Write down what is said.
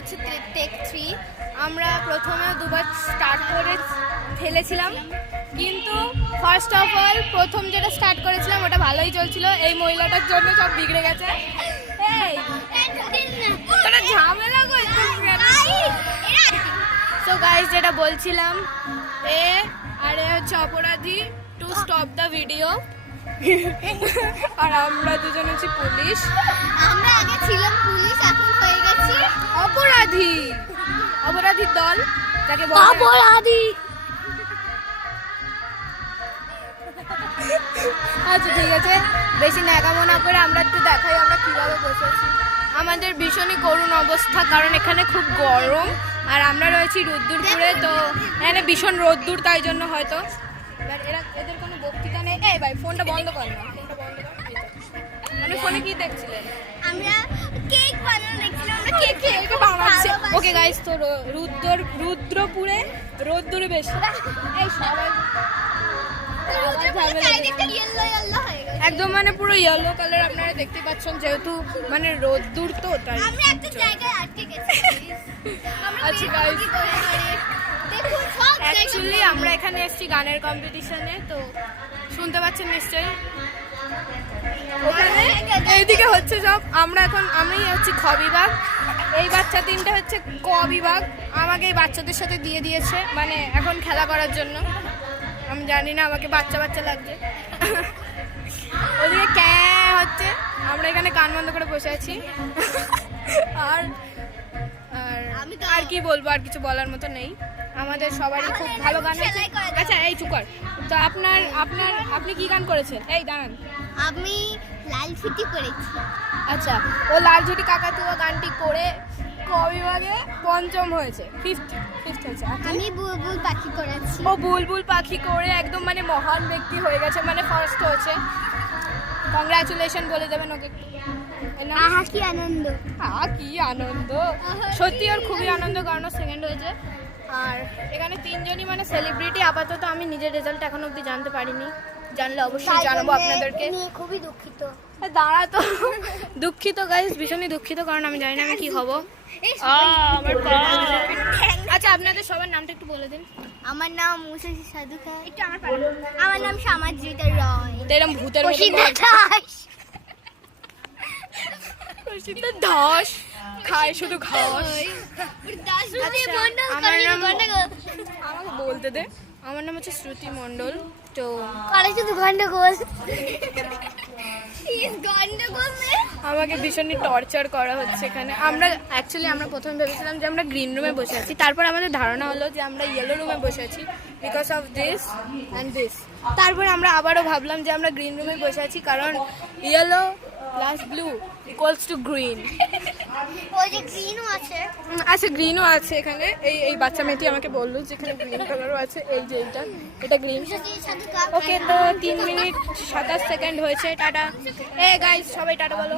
হচ্ছে টেক 3। আমরা প্রথমে দুবার স্টার্ট করে ফেলেছিলাম, কিন্তু ফার্স্ট অফ অল প্রথম যেটা স্টার্ট করেছিলাম ওটা ভালোই চলছিল। এই মহিলাটার জন্য সব বিগড়ে গেছে। এই তোরা ঝামেলা করছিস। সো গাইস, যেটা বলছিলাম, আরে হচ্ছে অপরাধী টু স্টপ দ্য ভিডিও। আর আমরা দুজন হচ্ছে পুলিশ। আমরা আগে ছিলাম পুলিশ, এখন হয়ে গেছি অপরাধী, অপরাধীর দল যাকে বলে অপরাধী। আচ্ছা ঠিক আছে, বেশি ন্যাকামো না করে আমরা একটু দেখাই আমরা কিভাবে বসেছি। আমাদের ভীষণই করুণ অবস্থা, কারণ এখানে খুব গরম আর আমরা রয়েছি রোদ্দুরপুরে। তো এখানে ভীষণ রোদ্দুর, তাই জন্য হয়তো এদের কোনো বক্তৃতা নেই। এই ভাই, ফোনটা বন্ধ কর না, ফোনটা বন্ধ কর। মানে ফোনে কি দেখছিলেন? আমরা কেক বানানো দেখছিলাম, আমরা কেক কেক বানাচ্ছি। ওকে গাইস, তো রুদ্রপুরে রোদ্দুরে বেশি। এই সবাই একদম মানে পুরো ইয়েলো কালার আপনারা দেখতে পাচ্ছেন, যেহেতু মানে রোদ্দুর তো তাই। আমরা একটা জায়গায় আটকে গেছি। আচ্ছা গাইস, অ্যাকচুয়ালি আমরা এখানে এসেছি গানের কম্পিটিশনে, তো শুনতে পাচ্ছেন নিশ্চয়ই। ওখানে এইদিকে হচ্ছে সব, আমি হচ্ছে খ বিভাগ, এই বাচ্চা তিনটে হচ্ছে ক বিভাগ। আমাকে এই বাচ্চাদের সাথে দিয়ে দিয়েছে, মানে এখন খেলা করার জন্য। আমি জানি না, আমাকে বাচ্চা বাচ্চা লাগছে। ওদিকে ক্যাঁ হচ্ছে, আমরা এখানে কান বন্ধ করে বসে আছি। আর আর কি বলবো, আর কিছু বলার মতো নেই। আমাদের সবারই খুব ভালো গান হয়েছে। আচ্ছা এই চুকার, তো আপনি কি গান করেছেন? এই দাঁড়ান, আমি লাল ছুটি করেছি। আচ্ছা, ও লাল ঝুটি কাকাতুয়া গানটি করে ক বিভাগে পঞ্চম হয়েছে, ফিফথ হয়েছে। আমি বুলবুল পাখি করেছি। ও বুলবুল পাখি করে একদম মানে মহান ব্যক্তি হয়ে গেছে, মানে ফার্স্ট হয়েছে। কংগ্রাচুলেশন বলে দেবেন ওকে একটু। আহা কি আনন্দ, কি আনন্দ, সত্যি ওর খুবই আনন্দ, কারণ সেকেন্ড হয়েছে। আর এখানে তিনজনই মানে সেলিব্রিটি। আপাতত আমি নিজের রেজাল্ট এখন অবধি জানতে পারিনি, জানলে অবশ্যই জানাবো আপনাদেরকে। খুবই দুঃখিত। দাঁড়া তো, দুঃখিত গাইস, ভীষণই দুঃখিত, কারণ আমি জানি না আমি কি হব। আচ্ছা, আপনাদের সবার নামটা একটু বলে দিন। আমার নাম মুসাশি সাধু খায়। একটু আমার নাম সমাজজিতা রয়। এরকম ভূতের ধস খায়, শুধু ঘাস। আমাকে বলতে দে। আমার নাম হচ্ছে শ্রুতি মণ্ডল। তো শুধু গন্ডগোল, আমাকে ভীষণই টর্চার করা হচ্ছে এখানে। আমরা প্রথমে ভেবেছিলাম যে আমরা গ্রিন রুমে বসে আছি, তারপর আমাদের ধারণা হলো যে আমরা ইয়েলো রুমে বসে আছি because of this and this. তারপর আমরা আবারও ভাবলাম যে আমরা গ্রিন রুমে বসে আছি, কারণ yellow plus blue equals to green. ওই যে গ্রিনও আছে। আচ্ছা, গ্রিনও আছে এখানে। এই বাচ্চা মেয়েটি আমাকে বললো যে এখানে গ্রিন কালারও আছে। এই যে এটা গ্রিন। ওকে, তো 3 মিনিট 27 সেকেন্ড হয়েছে। টাটা। গাইস, সবাই টাটা বলো।